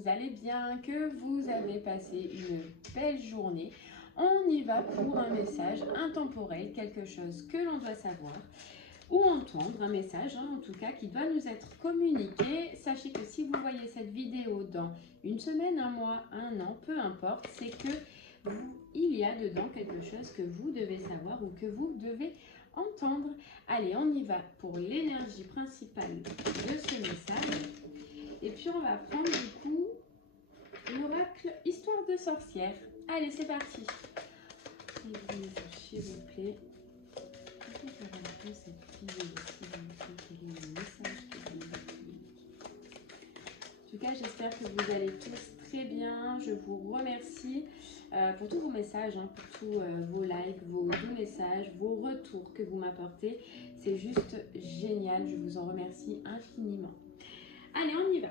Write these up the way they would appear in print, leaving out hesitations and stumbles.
vous allez bien, que vous avez passé une belle journée. On y va pour un message intemporel, quelque chose que l'on doit savoir ou entendre, un message en tout cas qui doit nous être communiqué. Sachez que si vous voyez cette vidéo dans une semaine, un mois, un an, peu importe, c'est que il y a dedans quelque chose que vous devez savoir ou que vous devez entendre. Allez, on y va pour l'énergie principale de ce message. Et puis on va prendre du coup l'oracle Histoire de sorcière. Allez, c'est parti. S'il vous plaît. En tout cas, j'espère que vous allez tous très bien. Je vous remercie pour tous vos messages, pour tous vos likes, vos doux messages, vos retours que vous m'apportez. C'est juste génial. Je vous en remercie infiniment. Allez, on y va.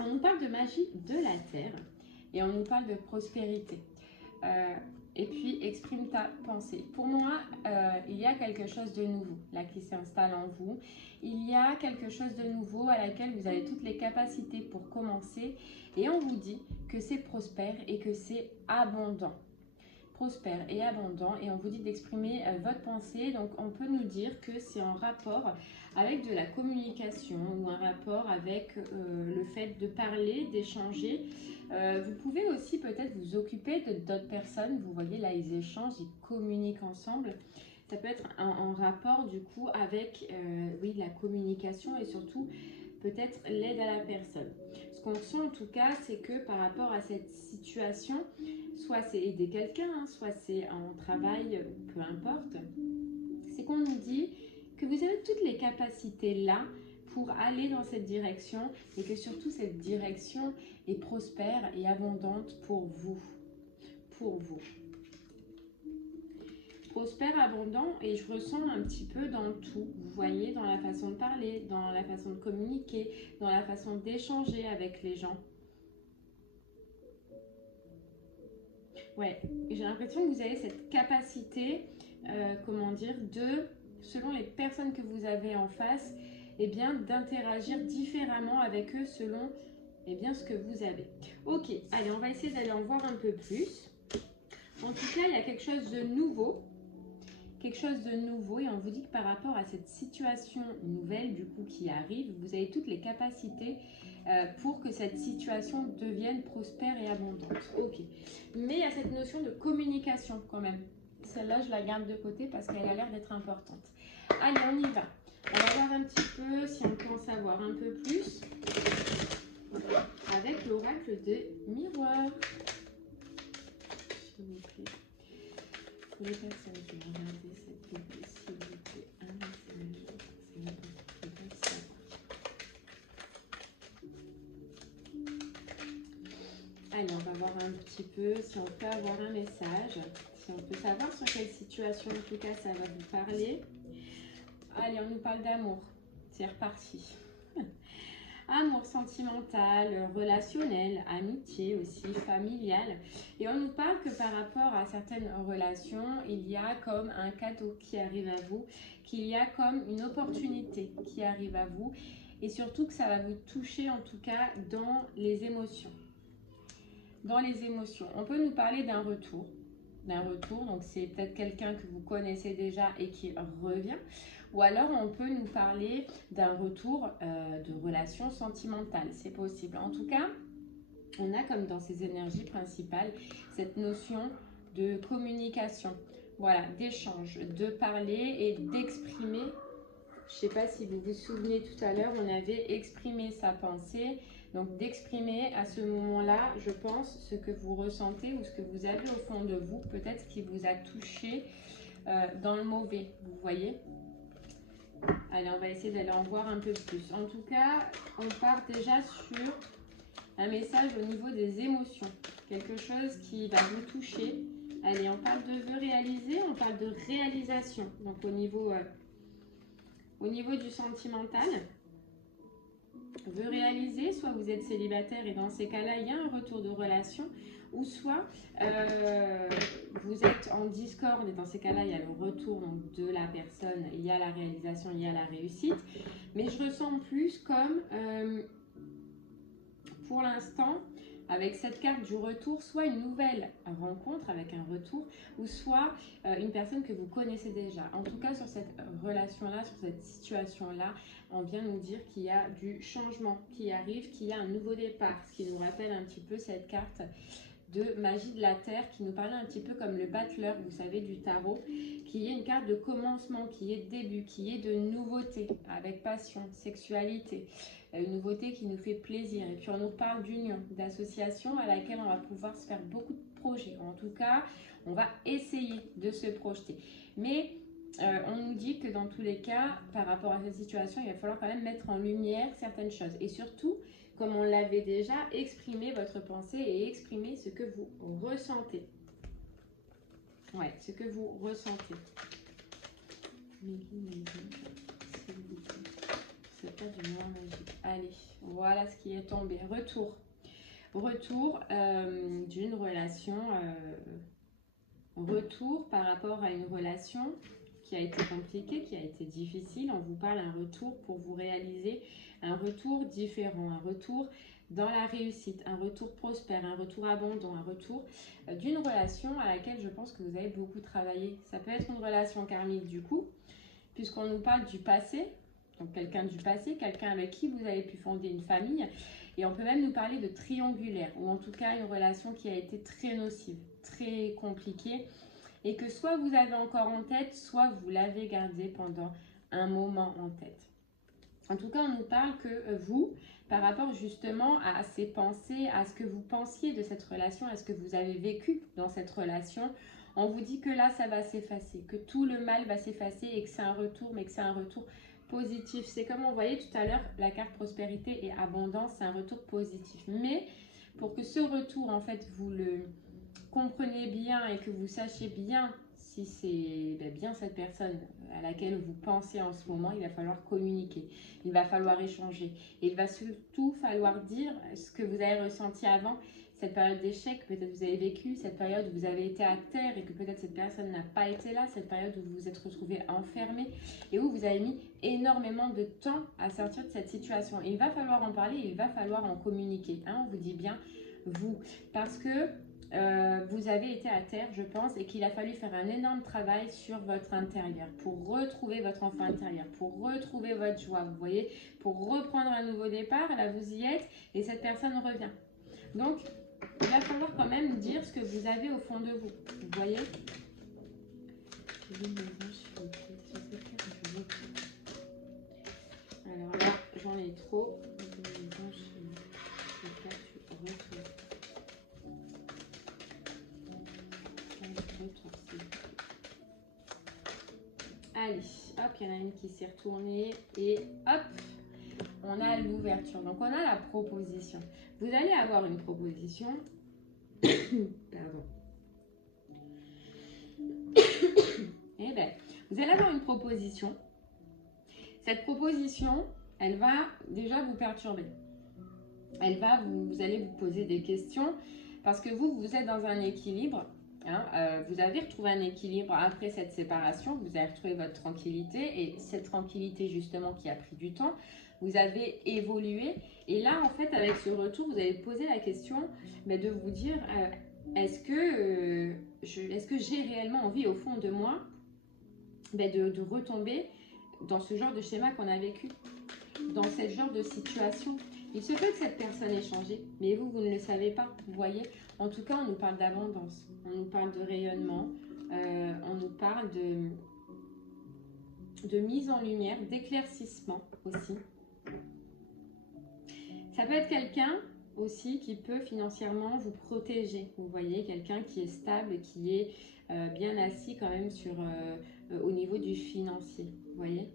On nous parle de magie de la terre et on nous parle de prospérité. Et puis, exprime ta pensée. Pour moi, il y a quelque chose de nouveau là qui s'installe en vous. Il y a quelque chose de nouveau à laquelle vous avez toutes les capacités pour commencer. Et on vous dit que c'est prospère et que c'est abondant. Prospère et abondant. Et on vous dit d'exprimer votre pensée. Donc, on peut nous dire que c'est en rapport avec de la communication ou un rapport avec le fait de parler, d'échanger. Vous pouvez aussi peut-être vous occuper d'autres personnes. Vous voyez là, ils échangent, ils communiquent ensemble. Ça peut être en rapport du coup avec oui, la communication et surtout peut-être l'aide à la personne. Ce qu'on sent en tout cas, c'est que par rapport à cette situation, soit c'est aider quelqu'un, soit c'est en travail, peu importe, c'est qu'on nous dit que vous avez toutes les capacités là pour aller dans cette direction et que surtout cette direction est prospère et abondante pour vous. Pour vous. Prospère, abondant, et je ressens un petit peu dans tout, vous voyez, dans la façon de parler, dans la façon de communiquer, dans la façon d'échanger avec les gens. Ouais, j'ai l'impression que vous avez cette capacité, comment dire, de, selon les personnes que vous avez en face, eh bien, d'interagir différemment avec eux selon, eh bien, ce que vous avez. Ok, allez, on va essayer d'aller en voir un peu plus. En tout cas, il y a quelque chose de nouveau. Quelque chose de nouveau et on vous dit que par rapport à cette situation nouvelle du coup qui arrive, vous avez toutes les capacités pour que cette situation devienne prospère et abondante. Ok, mais il y a cette notion de communication quand même. Celle-là, je la garde de côté parce qu'elle a l'air d'être importante. Allez, on y va. On va voir un petit peu si on peut en savoir un peu plus avec l'oracle des miroirs. S'il vous plaît. Pour les personnes qui vont regarder cette vidéo, s'il vous plaît, un message, c'est important de savoir. Allez, on va voir un petit peu si on peut avoir un message, si on peut savoir sur quelle situation, en tout cas, ça va vous parler. Allez, on nous parle d'amour. C'est reparti. Amour sentimental, relationnel, amitié aussi, familial. Et on nous parle que par rapport à certaines relations, il y a comme un cadeau qui arrive à vous, qu'il y a comme une opportunité qui arrive à vous et surtout que ça va vous toucher en tout cas dans les émotions. Dans les émotions. On peut nous parler d'un retour. Donc c'est peut-être quelqu'un que vous connaissez déjà et qui revient. Ou alors on peut nous parler d'un retour de relation sentimentale, c'est possible. En tout cas, on a comme dans ces énergies principales cette notion de communication, voilà, d'échange, de parler et d'exprimer. Je ne sais pas si vous vous souvenez tout à l'heure, on avait exprimé sa pensée. Donc d'exprimer à ce moment-là, je pense, ce que vous ressentez ou ce que vous avez au fond de vous, peut-être ce qui vous a touché dans le mauvais, vous voyez. Allez, on va essayer d'aller en voir un peu plus. En tout cas, on part déjà sur un message au niveau des émotions. Quelque chose qui va vous toucher. Allez, on parle de vœux réalisés, on parle de réalisation. Donc au niveau du sentimental, vœux réalisés, soit vous êtes célibataire et dans ces cas-là, il y a un retour de relation. Ou soit vous êtes en discorde et dans ces cas-là, il y a le retour donc, de la personne, il y a la réalisation, il y a la réussite. Mais je ressens plus comme pour l'instant, avec cette carte du retour, soit une nouvelle rencontre avec un retour, ou soit une personne que vous connaissez déjà. En tout cas, sur cette relation-là, sur cette situation-là, on vient nous dire qu'il y a du changement qui arrive, qu'il y a un nouveau départ, ce qui nous rappelle un petit peu cette carte de magie de la terre qui nous parlait un petit peu comme le battleur, vous savez, du tarot, qui est une carte de commencement, qui est de début, qui est de nouveauté, avec passion, sexualité, une nouveauté qui nous fait plaisir. Et puis on nous parle d'union, d'association à laquelle on va pouvoir se faire beaucoup de projets. En tout cas, on va essayer de se projeter. Mais on nous dit que dans tous les cas, par rapport à cette situation, il va falloir quand même mettre en lumière certaines choses. Et surtout, comme on l'avait déjà, exprimer votre pensée et exprimer ce que vous ressentez. Ouais, ce que vous ressentez. C'est pas du noir magique. Allez, voilà ce qui est tombé. Retour. Retour d'une relation. Retour par rapport à une relation qui a été compliquée, qui a été difficile. On vous parle d'un retour pour vous réaliser un retour différent, un retour dans la réussite, un retour prospère, un retour abondant, un retour d'une relation à laquelle je pense que vous avez beaucoup travaillé. Ça peut être une relation karmique du coup, puisqu'on nous parle du passé, donc quelqu'un du passé, quelqu'un avec qui vous avez pu fonder une famille, et on peut même nous parler de triangulaire, ou en tout cas une relation qui a été très nocive, très compliquée, et que soit vous avez encore en tête, soit vous l'avez gardé pendant un moment en tête. En tout cas, on nous parle que vous, par rapport justement à ces pensées, à ce que vous pensiez de cette relation, à ce que vous avez vécu dans cette relation, on vous dit que là, ça va s'effacer, que tout le mal va s'effacer et que c'est un retour, mais que c'est un retour positif. C'est comme on voyait tout à l'heure, la carte prospérité et abondance, c'est un retour positif. Mais pour que ce retour, en fait, vous le comprenez bien et que vous sachiez bien si c'est bien cette personne à laquelle vous pensez en ce moment, il va falloir communiquer, il va falloir échanger. Et il va surtout falloir dire ce que vous avez ressenti avant, cette période d'échec, peut-être vous avez vécu, cette période où vous avez été à terre et que peut-être cette personne n'a pas été là, cette période où vous vous êtes retrouvé enfermé et où vous avez mis énormément de temps à sortir de cette situation. Et il va falloir en parler, il va falloir en communiquer. Hein, on vous dit bien vous, parce que vous avez été à terre, je pense, et qu'il a fallu faire un énorme travail sur votre intérieur pour retrouver votre enfant intérieur, pour retrouver votre joie, vous voyez, pour reprendre un nouveau départ. Là, vous y êtes et cette personne revient. Donc, il va falloir quand même dire ce que vous avez au fond de vous, vous voyez. Alors là, j'en ai trop. Allez, hop, il y en a une qui s'est retournée et hop, on a l'ouverture. Donc, on a la proposition. Vous allez avoir une proposition. Pardon. Eh bien, vous allez avoir une proposition. Cette proposition, elle va déjà vous perturber. Elle va vous allez vous poser des questions parce que vous êtes dans un équilibre. Hein, vous avez retrouvé un équilibre après cette séparation, vous avez retrouvé votre tranquillité et cette tranquillité justement qui a pris du temps, vous avez évolué et là en fait avec ce retour vous avez posé la question de vous dire est-ce que j'ai réellement envie au fond de moi de retomber dans ce genre de schéma qu'on a vécu, dans ce genre de situation. Il se peut que cette personne ait changé, mais vous ne le savez pas, vous voyez. En tout cas, on nous parle d'abondance, on nous parle de rayonnement, on nous parle de mise en lumière, d'éclaircissement aussi. Ça peut être quelqu'un aussi qui peut financièrement vous protéger, vous voyez, quelqu'un qui est stable, qui est bien assis quand même au niveau du financier, vous voyez.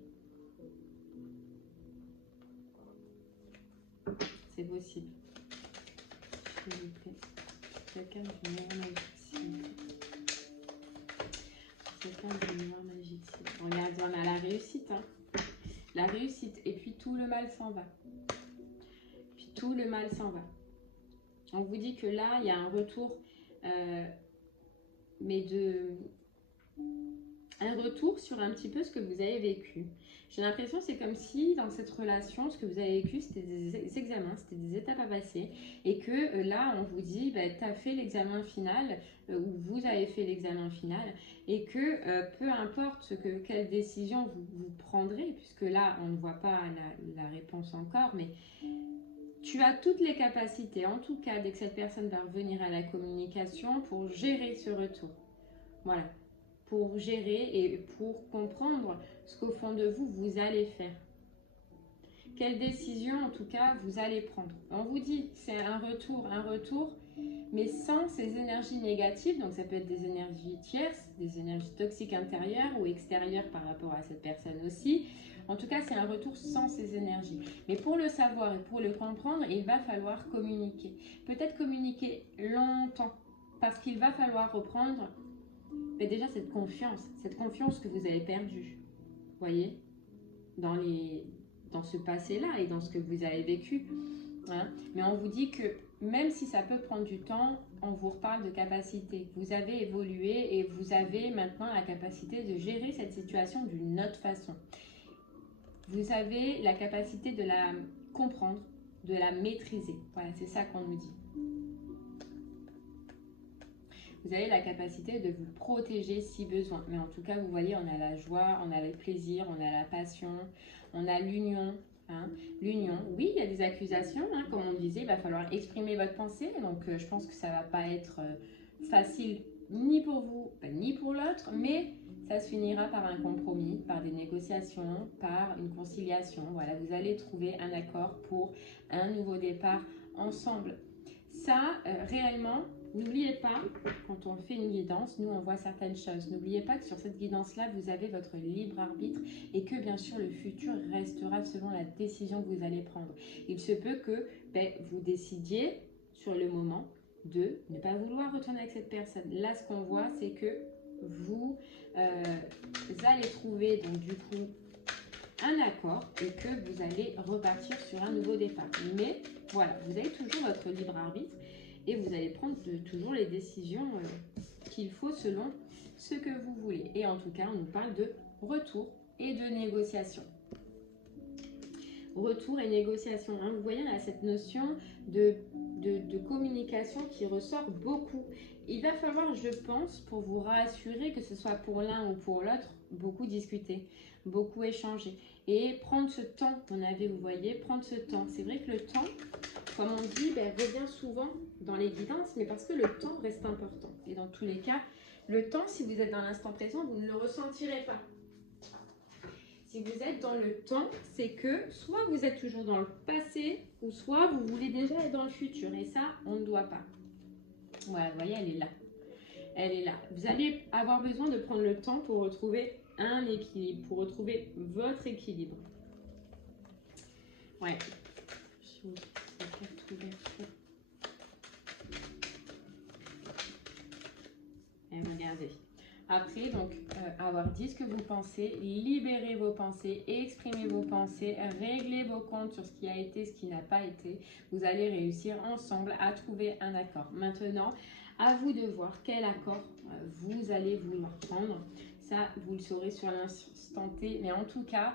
C'est possible. S'il vous plaît. Quelqu'un du noir magique. Quelqu'un du noir magique. Regarde, on a la réussite. Hein. La réussite. Et puis tout le mal s'en va. Puis tout le mal s'en va. On vous dit que là, il y a un retour, mais un retour sur un petit peu ce que vous avez vécu. J'ai l'impression c'est comme si dans cette relation, ce que vous avez vécu, c'était des examens, c'était des étapes à passer. Et que là, on vous dit, bah, tu as fait l'examen final, ou vous avez fait l'examen final, et que peu importe quelle décision vous prendrez, puisque là, on ne voit pas la réponse encore, mais tu as toutes les capacités, en tout cas, dès que cette personne va revenir à la communication, pour gérer ce retour. Voilà. Pour gérer et pour comprendre ce qu'au fond de vous, vous allez faire. Quelle décision, en tout cas, vous allez prendre. On vous dit, c'est un retour, mais sans ces énergies négatives. Donc, ça peut être des énergies tierces, des énergies toxiques intérieures ou extérieures par rapport à cette personne aussi. En tout cas, c'est un retour sans ces énergies. Mais pour le savoir et pour le comprendre, il va falloir communiquer. Peut-être communiquer longtemps, parce qu'il va falloir reprendre mais déjà cette confiance que vous avez perdue, voyez, dans ce passé-là et dans ce que vous avez vécu. Hein. Mais on vous dit que même si ça peut prendre du temps, on vous reparle de capacité. Vous avez évolué et vous avez maintenant la capacité de gérer cette situation d'une autre façon. Vous avez la capacité de la comprendre, de la maîtriser. Voilà, c'est ça qu'on nous dit. Vous avez la capacité de vous protéger si besoin. Mais en tout cas, vous voyez, on a la joie, on a le plaisir, on a la passion, on a l'union. Hein. L'union, oui, il y a des accusations. Hein, comme on disait, il va falloir exprimer votre pensée. Donc, je pense que ça ne va pas être facile ni pour vous, ni pour l'autre. Mais ça se finira par un compromis, par des négociations, par une conciliation. Voilà, vous allez trouver un accord pour un nouveau départ ensemble. Ça, réellement... N'oubliez pas, quand on fait une guidance, nous on voit certaines choses. N'oubliez pas que sur cette guidance-là, vous avez votre libre arbitre et que bien sûr le futur restera selon la décision que vous allez prendre. Il se peut que vous décidiez sur le moment de ne pas vouloir retourner avec cette personne. Là, ce qu'on voit, c'est que vous allez trouver donc du coup un accord et que vous allez repartir sur un nouveau départ. Mais voilà, vous avez toujours votre libre arbitre. Et vous allez prendre toujours les décisions qu'il faut selon ce que vous voulez. Et en tout cas, on nous parle de retour et de négociation. Retour et négociation. Hein. Vous voyez, on a cette notion de communication qui ressort beaucoup. Il va falloir, je pense, pour vous rassurer, que ce soit pour l'un ou pour l'autre, beaucoup discuter, beaucoup échanger. Et prendre ce temps qu'on avait, vous voyez, prendre ce temps. C'est vrai que le temps, comme on dit, revient souvent dans les guidances, mais parce que le temps reste important. Et dans tous les cas, le temps, si vous êtes dans l'instant présent, vous ne le ressentirez pas. Si vous êtes dans le temps, c'est que soit vous êtes toujours dans le passé, ou soit vous voulez déjà être dans le futur. Et ça, on ne doit pas. Voilà, vous voyez, elle est là. Elle est là. Vous allez avoir besoin de prendre le temps pour retrouver un équilibre, pour retrouver votre équilibre. Ouais. Je vous carte ouverture. Et regardez. Après, donc, avoir dit ce que vous pensez, libérez vos pensées, exprimez vos pensées, réglez vos comptes sur ce qui a été, ce qui n'a pas été. Vous allez réussir ensemble à trouver un accord. Maintenant, à vous de voir quel accord vous allez vouloir prendre. Ça, vous le saurez sur l'instant T, mais en tout cas,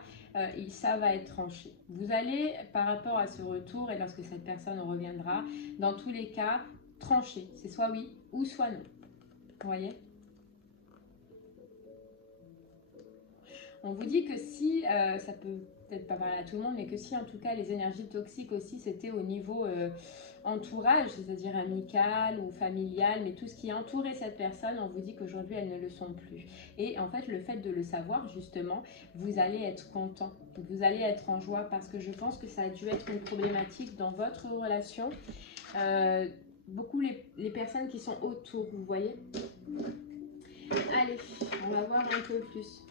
ça va être tranché. Vous allez, par rapport à ce retour et lorsque cette personne reviendra, dans tous les cas, trancher. C'est soit oui ou soit non. Vous voyez ? On vous dit que si, ça peut peut-être pas parler à tout le monde, mais que si en tout cas les énergies toxiques aussi c'était au niveau entourage, c'est-à-dire amical ou familial, mais tout ce qui entourait cette personne, on vous dit qu'aujourd'hui elles ne le sont plus. Et en fait le fait de le savoir justement, vous allez être content, vous allez être en joie parce que je pense que ça a dû être une problématique dans votre relation. Beaucoup les personnes qui sont autour, vous voyez. Allez, on va voir un peu plus.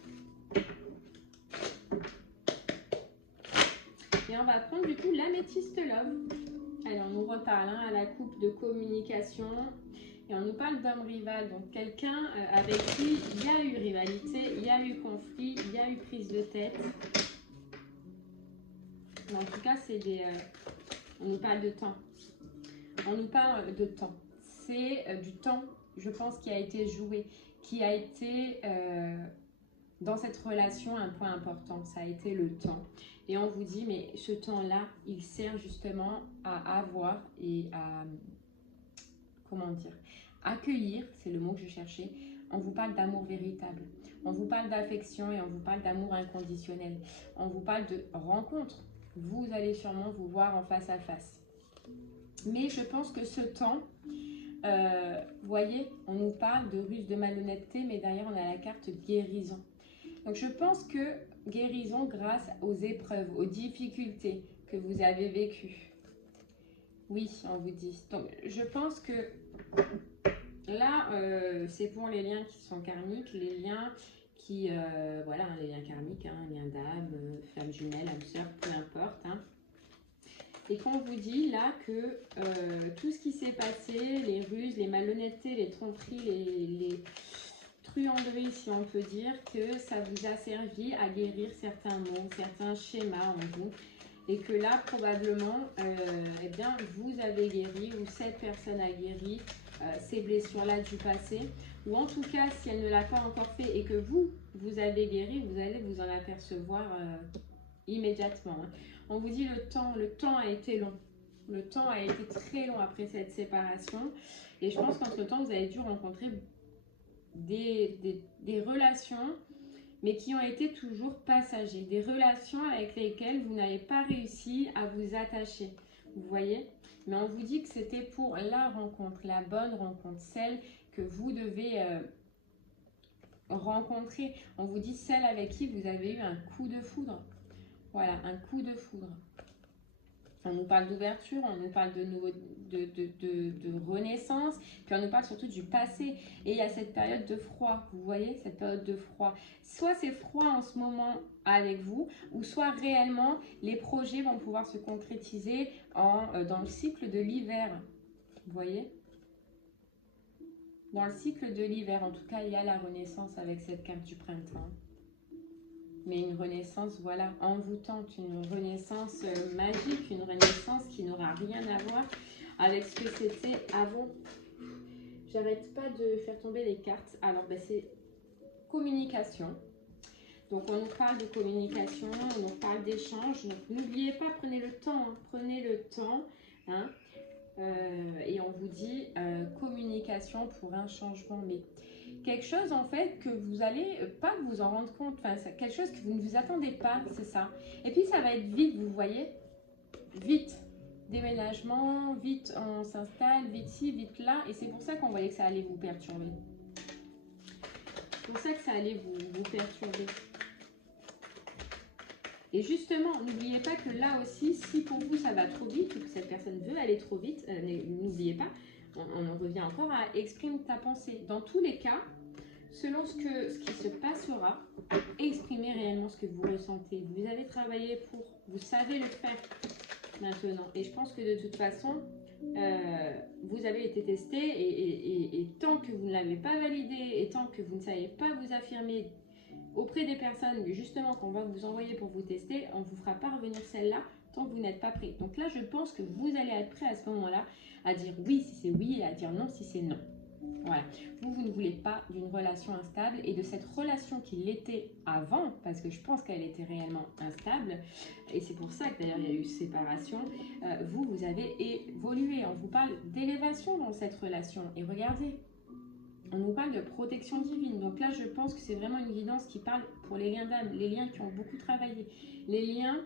Et on va prendre du coup l'améthyste love. Allez, on nous reparle à la coupe de communication. Et on nous parle d'homme rival. Donc quelqu'un avec qui il y a eu rivalité, il y a eu conflit, il y a eu prise de tête. En tout cas, c'est des... on nous parle de temps. On nous parle de temps. C'est du temps, je pense, qui a été joué, qui a été dans cette relation, un point important, ça a été le temps. Et on vous dit, mais ce temps-là, il sert justement à avoir et à, comment dire, accueillir, c'est le mot que je cherchais. On vous parle d'amour véritable. On vous parle d'affection et on vous parle d'amour inconditionnel. On vous parle de rencontre. Vous allez sûrement vous voir en face à face. Mais je pense que ce temps, vous voyez, on nous parle de ruse, de malhonnêteté, mais derrière on a la carte guérison. Donc je pense que guérison grâce aux épreuves, aux difficultés que vous avez vécues. Oui, on vous dit. Donc je pense que là, c'est pour les liens qui sont karmiques, les liens qui, voilà, les liens karmiques, hein, liens d'âme, flamme jumelle, âme sœur, peu importe. Hein. Et qu'on vous dit là que tout ce qui s'est passé, les ruses, les malhonnêtetés, les tromperies, les truanderies, si on peut dire, que ça vous a servi à guérir certains mots, certains schémas en vous. Et que là, probablement, eh bien, vous avez guéri ou cette personne a guéri ces blessures-là du passé. Ou en tout cas, si elle ne l'a pas encore fait et que vous avez guéri, vous allez vous en apercevoir immédiatement. Hein. On vous dit le temps a été long. Le temps a été très long après cette séparation. Et je pense qu'entre-temps, vous avez dû rencontrer des relations, mais qui ont été toujours passagers. Des relations avec lesquelles vous n'avez pas réussi à vous attacher. Vous voyez? Mais on vous dit que c'était pour la rencontre, la bonne rencontre, celle que vous devez rencontrer. On vous dit celle avec qui vous avez eu un coup de foudre. Voilà, un coup de foudre. On nous parle d'ouverture, on nous parle de renaissance, puis on nous parle surtout du passé. Et il y a cette période de froid, vous voyez, cette période de froid. Soit c'est froid en ce moment avec vous, ou soit réellement les projets vont pouvoir se concrétiser dans le cycle de l'hiver. Vous voyez? Dans le cycle de l'hiver, en tout cas, il y a la renaissance avec cette carte du printemps. Mais une renaissance, voilà, envoûtante, une renaissance magique, une renaissance qui n'aura rien à voir avec ce que c'était avant. J'arrête pas de faire tomber les cartes. Alors, ben, c'est communication. Donc, on nous parle de communication, on nous parle d'échange. Donc, n'oubliez pas, prenez le temps, hein, prenez le temps. Hein, et on vous dit communication pour un changement, mais quelque chose en fait que vous allez pas vous en rendre compte, enfin c'est quelque chose que vous ne vous attendez pas, c'est ça. Et puis ça va être vite, vous voyez, vite, déménagement, vite on s'installe, vite ci, vite là, et c'est pour ça qu'on voyait que ça allait vous perturber. C'est pour ça que ça allait vous perturber. Et justement, n'oubliez pas que là aussi, si pour vous ça va trop vite ou que cette personne veut aller trop vite, n'oubliez pas, on en revient encore à exprime ta pensée. Dans tous les cas, selon ce qui se passera, exprimez réellement ce que vous ressentez. Vous avez travaillé pour, vous savez le faire maintenant. Et je pense que de toute façon, vous avez été testé et tant que vous ne l'avez pas validé et tant que vous ne savez pas vous affirmer auprès des personnes justement qu'on va vous envoyer pour vous tester, on ne vous fera pas revenir celle-là tant que vous n'êtes pas prêt. Donc là, je pense que vous allez être prêt à ce moment-là à dire oui si c'est oui et à dire non si c'est non. Voilà. Vous ne voulez pas d'une relation instable et de cette relation qui l'était avant, parce que je pense qu'elle était réellement instable, et c'est pour ça que d'ailleurs il y a eu séparation, vous avez évolué. On vous parle d'élévation dans cette relation. Et regardez, on nous parle de protection divine. Donc là, je pense que c'est vraiment une guidance qui parle pour les liens d'âme, les liens qui ont beaucoup travaillé, les liens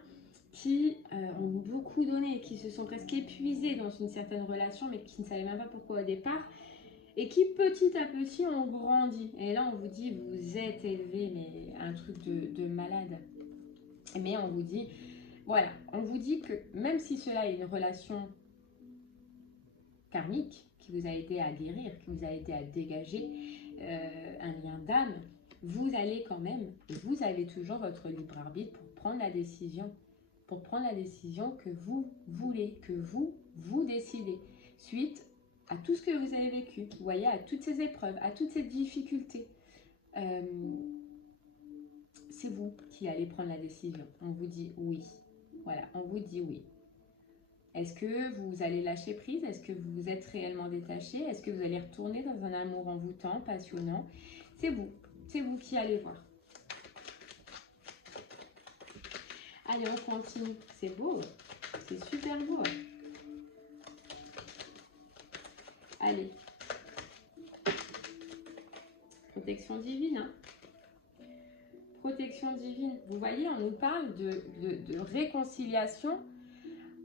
qui ont beaucoup donné, qui se sont presque épuisés dans une certaine relation, mais qui ne savaient même pas pourquoi au départ, et qui petit à petit ont grandi. Et là, on vous dit, vous êtes élevé, mais un truc de malade. Mais on vous dit, voilà, on vous dit que même si cela est une relation karmique, qui vous a aidé à guérir, qui vous a aidé à dégager un lien d'âme, vous allez quand même, vous avez toujours votre libre arbitre pour prendre la décision que vous voulez, que vous décidez, suite à tout ce que vous avez vécu, vous voyez, à toutes ces épreuves, à toutes ces difficultés. C'est vous qui allez prendre la décision. On vous dit oui. Voilà, on vous dit oui. Est-ce que vous allez lâcher prise? Est-ce que vous vous êtes réellement détaché? Est-ce que vous allez retourner dans un amour envoûtant, passionnant? C'est vous qui allez voir. Allez, on continue. C'est beau. C'est super beau. Allez. Protection divine. Hein. Protection divine. Vous voyez, on nous parle de réconciliation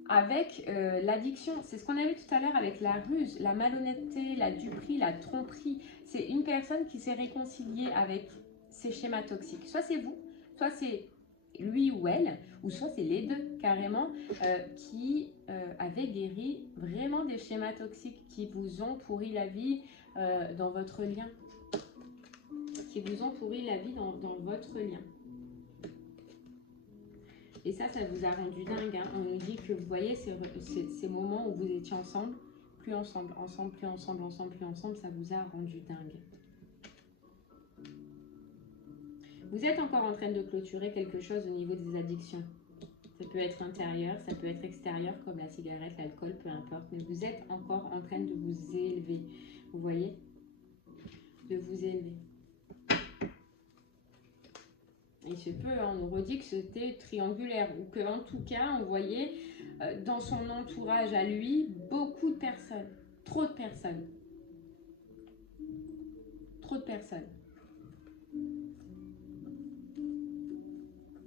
avec l'addiction. C'est ce qu'on a vu tout à l'heure avec la ruse, la malhonnêteté, la duperie, la tromperie. C'est une personne qui s'est réconciliée avec ses schémas toxiques. Soit c'est vous, soit c'est lui ou elle, ou soit c'est les deux carrément, qui avaient guéri vraiment des schémas toxiques qui vous ont pourri la vie dans votre lien. Qui vous ont pourri la vie dans votre lien. Et ça vous a rendu dingue. Hein. On nous dit que vous voyez ces moments où vous étiez ensemble, plus ensemble, ensemble, plus ensemble, ensemble, plus ensemble, ça vous a rendu dingue. Vous êtes encore en train de clôturer quelque chose au niveau des addictions. Ça peut être intérieur, ça peut être extérieur, comme la cigarette, l'alcool, peu importe. Mais vous êtes encore en train de vous élever. Vous voyez? De vous élever. Il se peut, on nous redit que c'était triangulaire ou qu'en tout cas, on voyait dans son entourage à lui beaucoup de personnes, trop de personnes. Trop de personnes.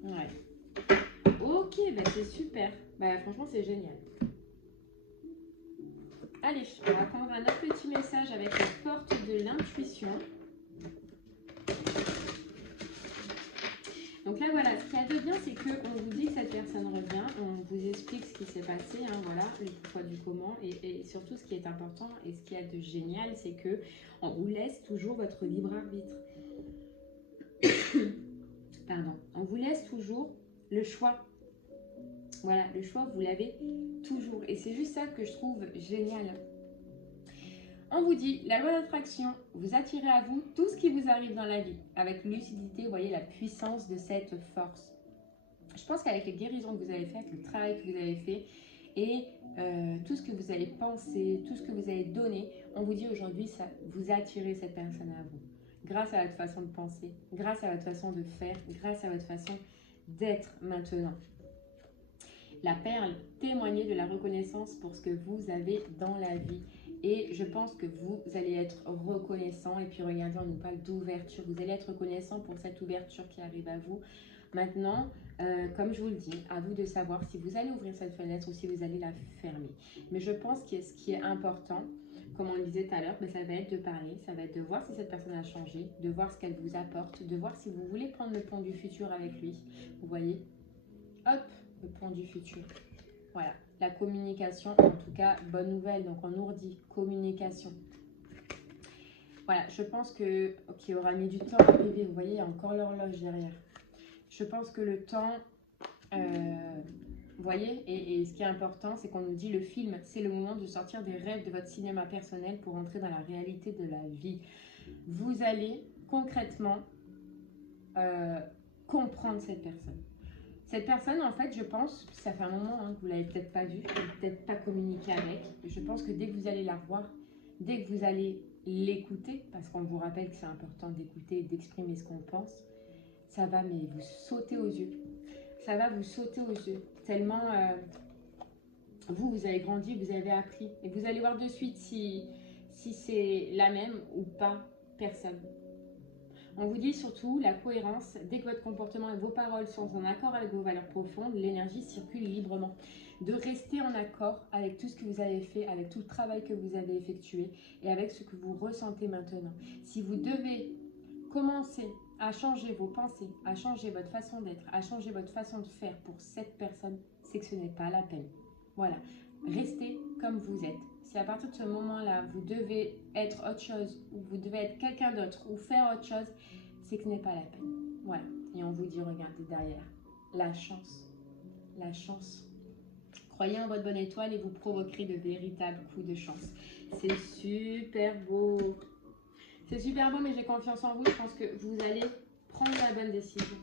Ouais. Ok, bah c'est super. Bah franchement, c'est génial. Allez, on va prendre un autre petit message avec la porte de l'intuition. Donc là, voilà, ce qu'il y a de bien, c'est qu'on vous dit que cette personne revient, on vous explique ce qui s'est passé, hein, voilà, le pourquoi du comment, et surtout ce qui est important, et ce qu'il y a de génial, c'est que on vous laisse toujours votre libre arbitre. Pardon, on vous laisse toujours le choix. Voilà, le choix, vous l'avez toujours, et c'est juste ça que je trouve génial. On vous dit, la loi d'attraction, vous attirez à vous tout ce qui vous arrive dans la vie. Avec lucidité, vous voyez la puissance de cette force. Je pense qu'avec les guérisons que vous avez faites, le travail que vous avez fait et tout ce que vous avez pensé, tout ce que vous avez donné, on vous dit aujourd'hui, ça vous attirez cette personne à vous. Grâce à votre façon de penser, grâce à votre façon de faire, grâce à votre façon d'être maintenant. La perle, témoignez de la reconnaissance pour ce que vous avez dans la vie. Et je pense que vous allez être reconnaissant. Et puis regardez, on nous parle d'ouverture. Vous allez être reconnaissant pour cette ouverture qui arrive à vous. Maintenant, comme je vous le dis, à vous de savoir si vous allez ouvrir cette fenêtre ou si vous allez la fermer. Mais je pense que ce qui est important, comme on le disait tout à l'heure, ça va être de parler, ça va être de voir si cette personne a changé, de voir ce qu'elle vous apporte, de voir si vous voulez prendre le pont du futur avec lui. Vous voyez? Hop, le pont du futur. Voilà, la communication, en tout cas, bonne nouvelle. Donc, on nous redit communication. Voilà, je pense qu'il y aura mis du temps à arriver. Vous voyez, il y a encore l'horloge derrière. Je pense que le temps, vous voyez, et ce qui est important, c'est qu'on nous dit le film, c'est le moment de sortir des rêves de votre cinéma personnel pour entrer dans la réalité de la vie. Vous allez concrètement comprendre cette personne. Cette personne, en fait, je pense, ça fait un moment que vous ne l'avez peut-être pas vue, peut-être pas communiqué avec. Je pense que dès que vous allez la revoir, dès que vous allez l'écouter, parce qu'on vous rappelle que c'est important d'écouter et d'exprimer ce qu'on pense, ça va mais vous sauter aux yeux. Ça va vous sauter aux yeux. Tellement vous avez grandi, vous avez appris. Et vous allez voir de suite si c'est la même ou pas personne. On vous dit surtout la cohérence, dès que votre comportement et vos paroles sont en accord avec vos valeurs profondes, l'énergie circule librement. De rester en accord avec tout ce que vous avez fait, avec tout le travail que vous avez effectué et avec ce que vous ressentez maintenant. Si vous devez commencer à changer vos pensées, à changer votre façon d'être, à changer votre façon de faire pour cette personne, c'est que ce n'est pas la peine. Voilà, restez comme vous êtes. Si à partir de ce moment-là, vous devez être autre chose, ou vous devez être quelqu'un d'autre, ou faire autre chose, c'est que ce n'est pas la peine. Voilà. Et on vous dit, regardez derrière, la chance. La chance. Croyez en votre bonne étoile et vous provoquerez de véritables coups de chance. C'est super beau. C'est super beau, mais j'ai confiance en vous. Je pense que vous allez prendre la bonne décision.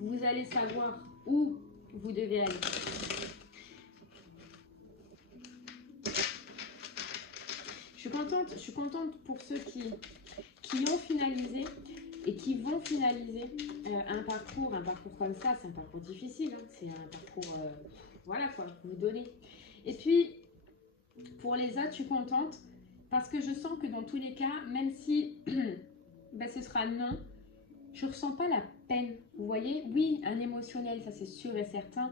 Vous allez savoir où vous devez aller. Je suis contente pour ceux qui ont finalisé. et qui vont finaliser un parcours comme ça. C'est un parcours difficile, hein, c'est un parcours, voilà quoi, vous donnez. Et puis, pour les autres, je suis contente parce que je sens que dans tous les cas, même si ben, ce sera non, je ne ressens pas la peine. Vous voyez, oui, un émotionnel, ça c'est sûr et certain,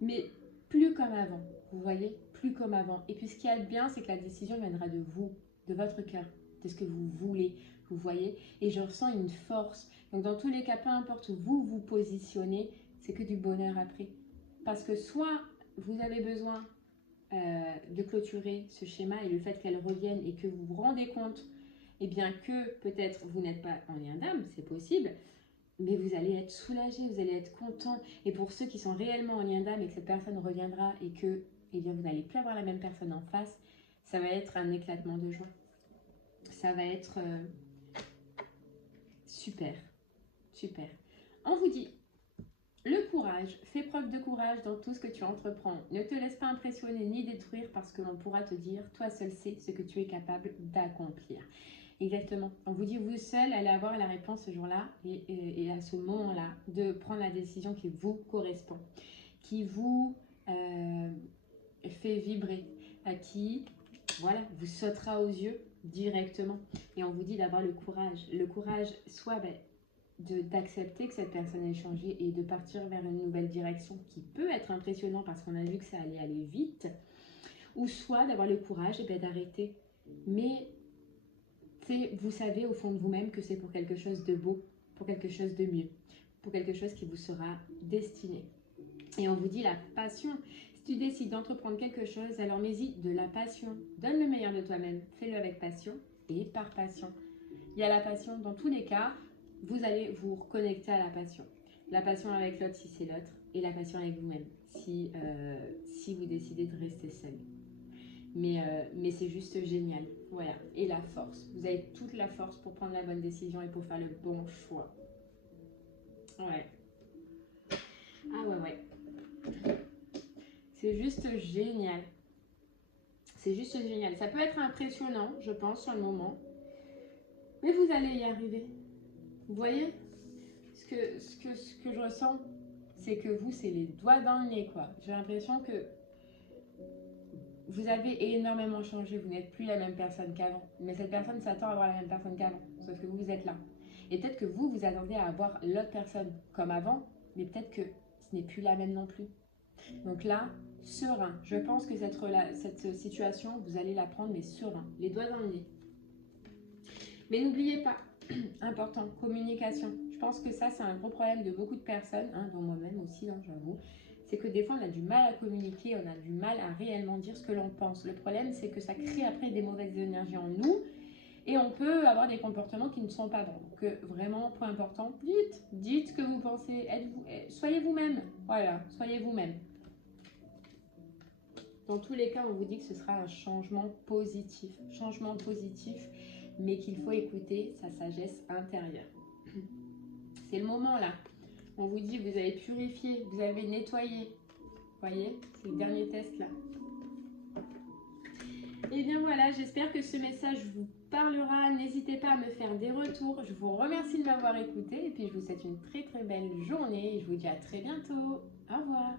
mais plus comme avant. Vous voyez, plus comme avant. Et puis ce qui est bien, c'est que la décision viendra de vous, de votre cœur, de ce que vous voulez. Vous voyez, et je ressens une force. Donc dans tous les cas, peu importe où vous vous positionnez, c'est que du bonheur après. Parce que soit vous avez besoin de clôturer ce schéma et le fait qu'elle revienne et que vous vous rendez compte, eh bien que peut-être vous n'êtes pas en lien d'âme, c'est possible, mais vous allez être soulagé, vous allez être content. Et pour ceux qui sont réellement en lien d'âme et que cette personne reviendra et que eh bien, vous n'allez plus avoir la même personne en face, ça va être un éclatement de joie. Ça va être super, super. On vous dit, le courage, fais preuve de courage dans tout ce que tu entreprends. Ne te laisse pas impressionner ni détruire parce que l'on pourra te dire, toi seul sais ce que tu es capable d'accomplir. Exactement. On vous dit, vous seul allez avoir la réponse ce jour-là et à ce moment-là, de prendre la décision qui vous correspond, qui vous fait vibrer, qui, voilà, vous sautera aux yeux directement. Et on vous dit d'avoir le courage. Le courage, soit d'accepter que cette personne ait changé et de partir vers une nouvelle direction qui peut être impressionnant parce qu'on a vu que ça allait aller vite, ou soit d'avoir le courage d'arrêter. Mais vous savez au fond de vous-même que c'est pour quelque chose de beau, pour quelque chose de mieux, pour quelque chose qui vous sera destiné. Et on vous dit la passion. Si tu décides d'entreprendre quelque chose, alors mets-y de la passion. Donne le meilleur de toi-même. Fais-le avec passion et par passion. Il y a la passion dans tous les cas. Vous allez vous reconnecter à la passion. La passion avec l'autre si c'est l'autre et la passion avec vous-même si vous décidez de rester seul. Mais c'est juste génial. Voilà. Et la force. Vous avez toute la force pour prendre la bonne décision et pour faire le bon choix. Ouais. Ah ouais. C'est juste génial. C'est juste génial. Ça peut être impressionnant, je pense, sur le moment. Mais vous allez y arriver. Vous voyez, ce que je ressens, c'est que vous, c'est les doigts dans le nez, quoi. J'ai l'impression que vous avez énormément changé. Vous n'êtes plus la même personne qu'avant. Mais cette personne s'attend à avoir la même personne qu'avant. Sauf que vous êtes là. Et peut-être que vous attendez à avoir l'autre personne comme avant. Mais peut-être que ce n'est plus la même non plus. Donc là, serein. Je pense que cette situation, vous allez la prendre, mais serein. Les doigts dans le nez. Mais n'oubliez pas, important, communication. Je pense que ça, c'est un gros problème de beaucoup de personnes, hein, dont moi-même aussi, hein, j'avoue. C'est que des fois, on a du mal à communiquer, on a du mal à réellement dire ce que l'on pense. Le problème, c'est que ça crée après des mauvaises énergies en nous et on peut avoir des comportements qui ne sont pas bons. Donc, vraiment, point important, dites ce que vous pensez, soyez vous-même. Voilà, soyez vous-même. Dans tous les cas, on vous dit que ce sera un changement positif. Changement positif, mais qu'il faut écouter sa sagesse intérieure. C'est le moment là. On vous dit, vous avez purifié, vous avez nettoyé. Vous voyez, c'est le dernier test là. Et bien voilà, j'espère que ce message vous parlera. N'hésitez pas à me faire des retours. Je vous remercie de m'avoir écouté et puis je vous souhaite une très très belle journée et je vous dis à très bientôt. Au revoir.